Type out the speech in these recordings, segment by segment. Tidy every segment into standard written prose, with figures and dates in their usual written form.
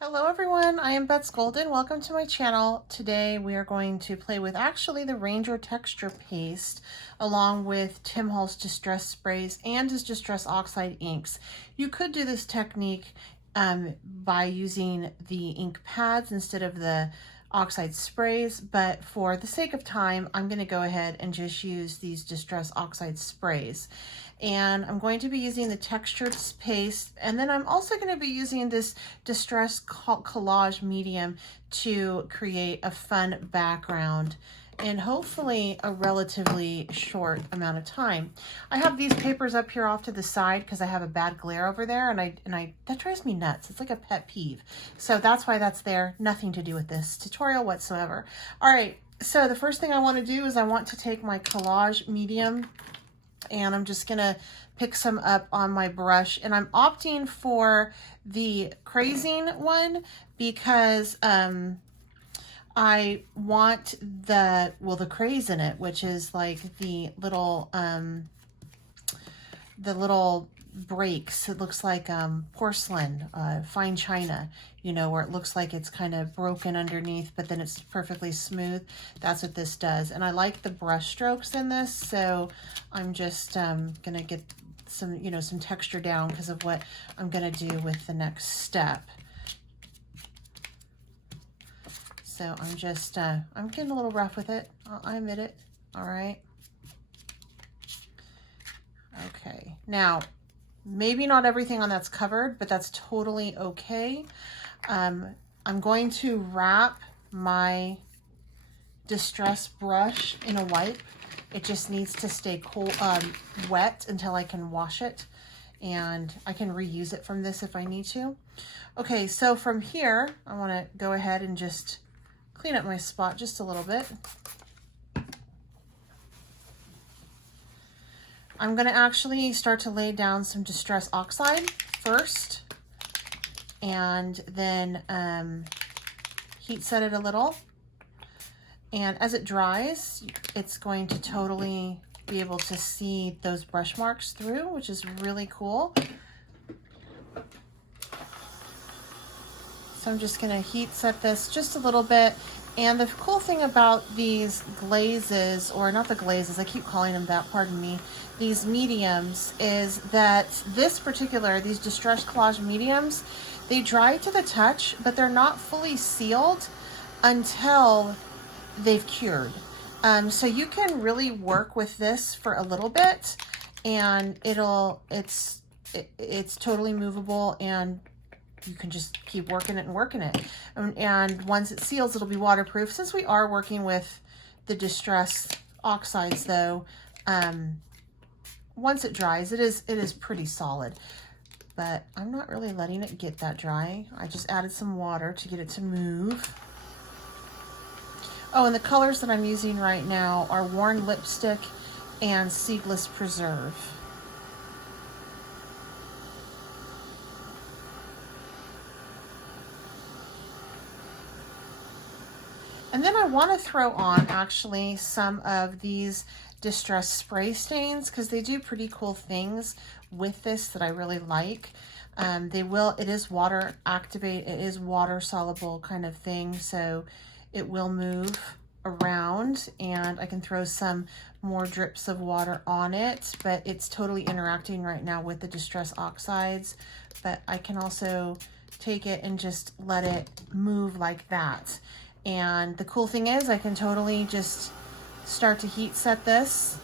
Hello everyone, I am Bets Golden. Welcome to my channel. Today we are going to play with actually the Ranger texture paste along with Tim Holtz Distress Sprays and his Distress Oxide inks. You could do this technique by using the ink pads instead of the oxide sprays, but for the sake of time, I'm going to go ahead and just use these Distress Oxide sprays. And I'm going to be using the textured paste, and then I'm also going to be using this Distress Collage medium to create a fun background in hopefully a relatively short amount of time. I have these papers up here off to the side because I have a bad glare over there, and that drives me nuts. It's like a pet peeve. So that's why that's there. Nothing to do with this tutorial whatsoever. All right, so the first thing I want to do is I want to take my collage medium, and I'm just gonna pick some up on my brush, and I'm opting for the crazing one because I want the craze in it, which is like the little breaks. It looks like porcelain, fine china, you know, where it looks like it's kind of broken underneath, but then it's perfectly smooth. That's what this does. And I like the brush strokes in this, so I'm just gonna get some, you know, some texture down because of what I'm gonna do with the next step. So I'm just, I'm getting a little rough with it. I admit it. All right. Okay. Now, maybe not everything on that's covered, but that's totally okay. I'm going to wrap my Distress brush in a wipe. It just needs to stay cool, wet until I can wash it, and I can reuse it from this if I need to. Okay, so from here, I want to go ahead and just clean up my spot just a little bit. I'm going to actually start to lay down some Distress Oxide first, and then heat set it a little. And as it dries, it's going to totally be able to see those brush marks through, which is really cool. So I'm just going to heat set this just a little bit. And the cool thing about these glazes, or not the glazes, I keep calling them that, pardon me, these mediums, is that these Distress Collage mediums, they dry to the touch, but they're not fully sealed until they've cured. So you can really work with this for a little bit, and it's totally movable, and you can just keep working it and working it. And once it seals, it'll be waterproof. Since we are working with the Distress Oxides though, once it dries, it is pretty solid. But I'm not really letting it get that dry. I just added some water to get it to move. Oh, and the colors that I'm using right now are Worn Lipstick and Seedless Preserve. And then I want to throw on actually some of these Distress Spray stains because they do pretty cool things with this that I really like. It is water activate, it is water soluble kind of thing, so it will move around, and I can throw some more drips of water on it, but it's totally interacting right now with the Distress Oxides. But I can also take it and just let it move like that. And the cool thing is I can totally just start to heat set this.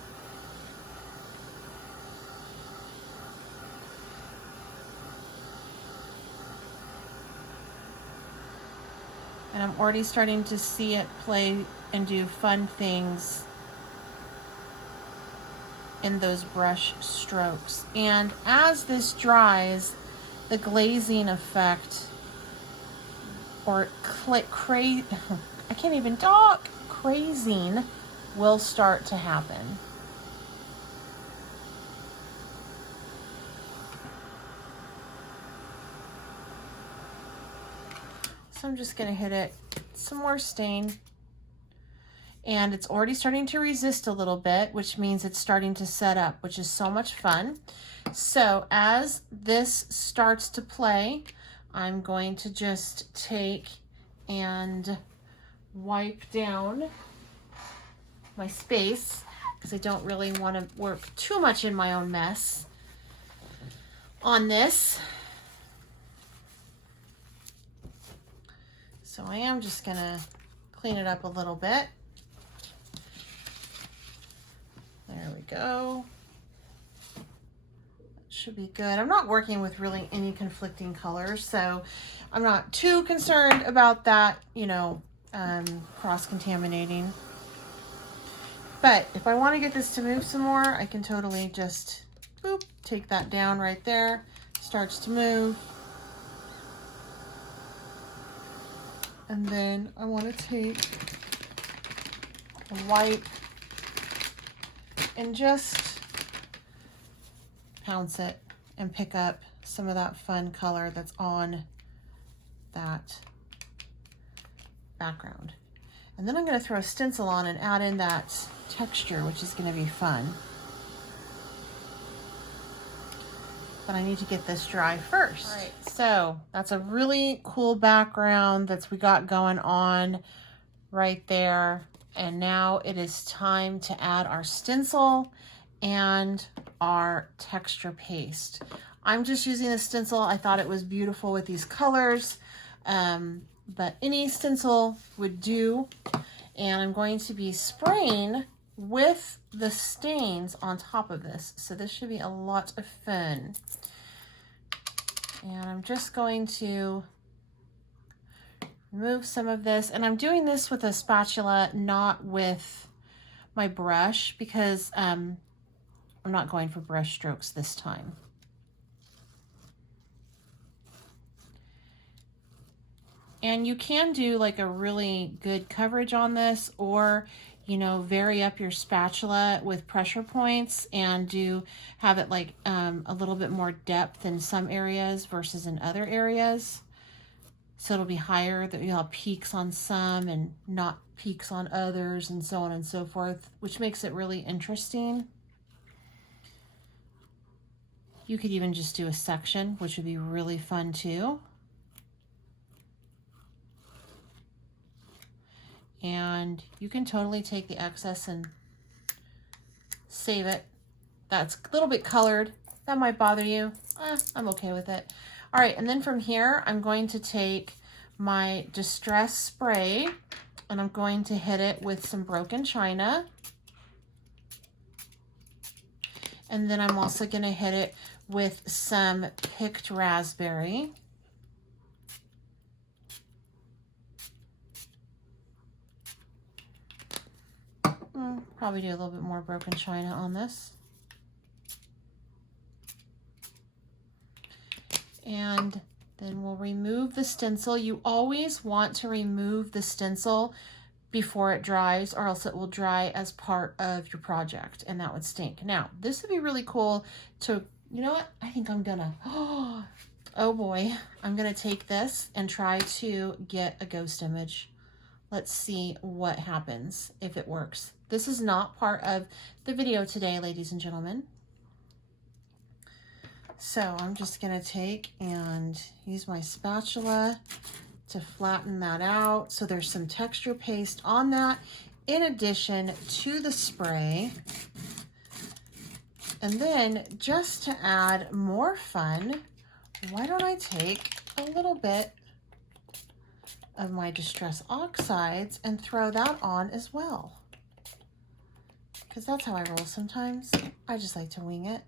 And I'm already starting to see it play and do fun things in those brush strokes. And as this dries, the glazing effect, or I can't even talk, crazing, will start to happen. So I'm just going to hit it some more stain, and it's already starting to resist a little bit, which means it's starting to set up, which is so much fun. So as this starts to play, I'm going to just take and wipe down my space because I don't really want to work too much in my own mess on this. So I am just gonna clean it up a little bit. There we go. That should be good. I'm not working with really any conflicting colors, so I'm not too concerned about that, you know, cross-contaminating. But if I want to get this to move some more, I can totally just, boop, take that down right there. Starts to move. And then I want to take a wipe and just pounce it and pick up some of that fun color that's on that background. And then I'm going to throw a stencil on and add in that texture, which is going to be fun. But I need to get this dry first. All right, so that's a really cool background that we got going on right there. And now it is time to add our stencil and our texture paste. I'm just using a stencil. I thought it was beautiful with these colors, but any stencil would do. And I'm going to be spraying with the stains on top of this. So this should be a lot of fun. And I'm just going to remove some of this. And I'm doing this with a spatula, not with my brush, because I'm not going for brush strokes this time. And you can do like a really good coverage on this, or, you know, vary up your spatula with pressure points and have it like a little bit more depth in some areas versus in other areas. So it'll be higher, that you'll have peaks on some and not peaks on others, and so on and so forth, which makes it really interesting. You could even just do a section, which would be really fun too. And you can totally take the excess and save it. That's a little bit colored. That might bother you. I'm okay with it. All right, and then from here, I'm going to take my Distress spray and I'm going to hit it with some broken china. And then I'm also gonna hit it with some picked raspberry. Probably do a little bit more broken china on this. And then we'll remove the stencil. You always want to remove the stencil before it dries, or else it will dry as part of your project and that would stink. Now, this would be really cool to, you know what? I think I'm gonna, oh boy, I'm gonna take this and try to get a ghost image. Let's see what happens, if it works. This is not part of the video today, ladies and gentlemen. So I'm just gonna take and use my spatula to flatten that out. So there's some texture paste on that in addition to the spray. And then just to add more fun, why don't I take a little bit of my Distress Oxides and throw that on as well. Because that's how I roll sometimes. I just like to wing it.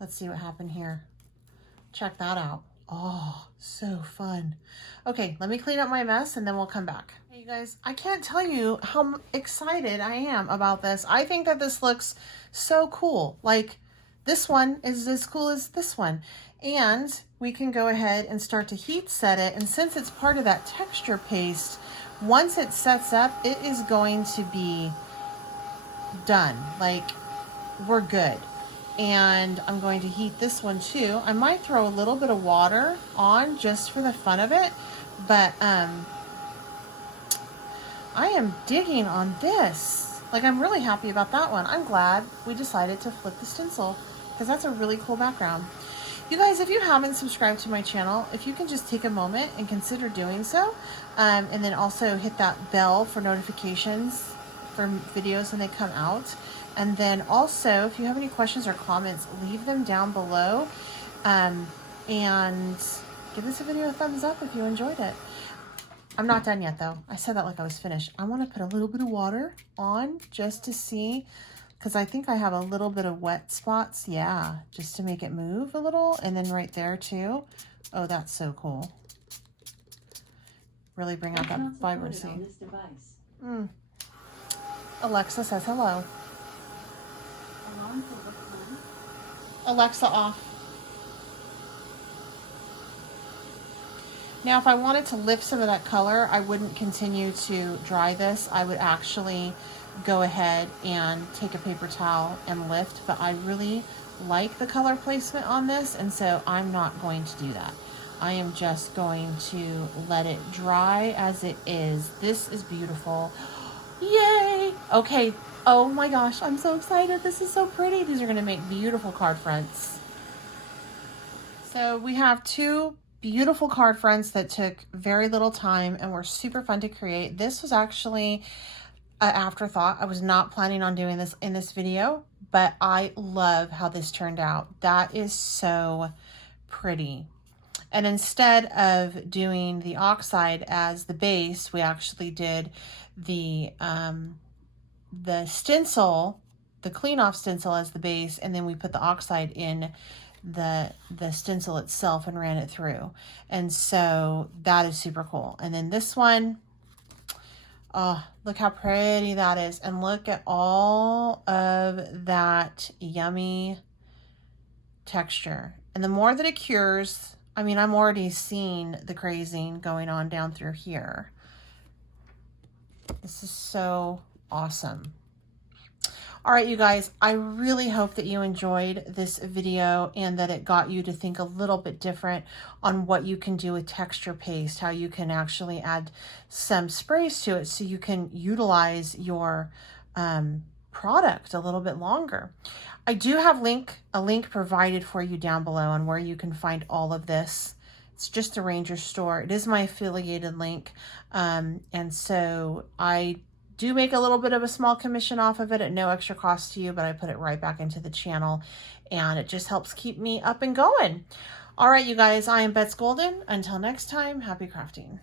Let's see what happened here. Check that out. Oh, so fun. Okay, let me clean up my mess and then we'll come back. Hey, you guys, I can't tell you how excited I am about this. I think that this looks so cool. Like, this one is as cool as this one. And we can go ahead and start to heat set it. And since it's part of that texture paste, once it sets up, it is going to be done. Like, we're good. And I'm going to heat this one too. I might throw a little bit of water on just for the fun of it, but I am digging on this. Like, I'm really happy about that one. I'm glad we decided to flip the stencil because that's a really cool background. You guys, if you haven't subscribed to my channel, if you can just take a moment and consider doing so, and then also hit that bell for notifications for videos when they come out. And then also, if you have any questions or comments, leave them down below, and give this video a thumbs up if you enjoyed it. I'm not done yet though. I said that like I was finished. I want to put a little bit of water on just to see, because I think I have a little bit of wet spots. Yeah, just to make it move a little. And then right there too. Oh, that's so cool. Really bring out that vibrancy. Alexa says hello. Alexa off. Now, if I wanted to lift some of that color, I wouldn't continue to dry this. I would actually go ahead and take a paper towel and lift, but I really like the color placement on this, and so I'm not going to do that. I am just going to let it dry as it is. This is beautiful. Yay! Okay. Oh my gosh, I'm so excited. This is so pretty. These are going to make beautiful card fronts. So we have two beautiful card fronts that took very little time and were super fun to create. This was actually an afterthought. I was not planning on doing this in this video, but I love how this turned out. That is so pretty. And instead of doing the oxide as the base, we actually did the stencil, the clean off stencil as the base, and then we put the oxide in the stencil itself and ran it through. And so that is super cool. And then this one, oh, look how pretty that is. And look at all of that yummy texture. And the more that it cures, I mean, I'm already seeing the crazing going on down through here. This is so awesome. All right, you guys, I really hope that you enjoyed this video and that it got you to think a little bit different on what you can do with texture paste, how you can actually add some sprays to it so you can utilize your product a little bit longer. I do have a link provided for you down below on where you can find all of this. It's just the Ranger store. It is my affiliated link. And so I do make a little bit of a small commission off of it at no extra cost to you, but I put it right back into the channel and it just helps keep me up and going. All right, you guys, I am Bets Golden. Until next time, happy crafting.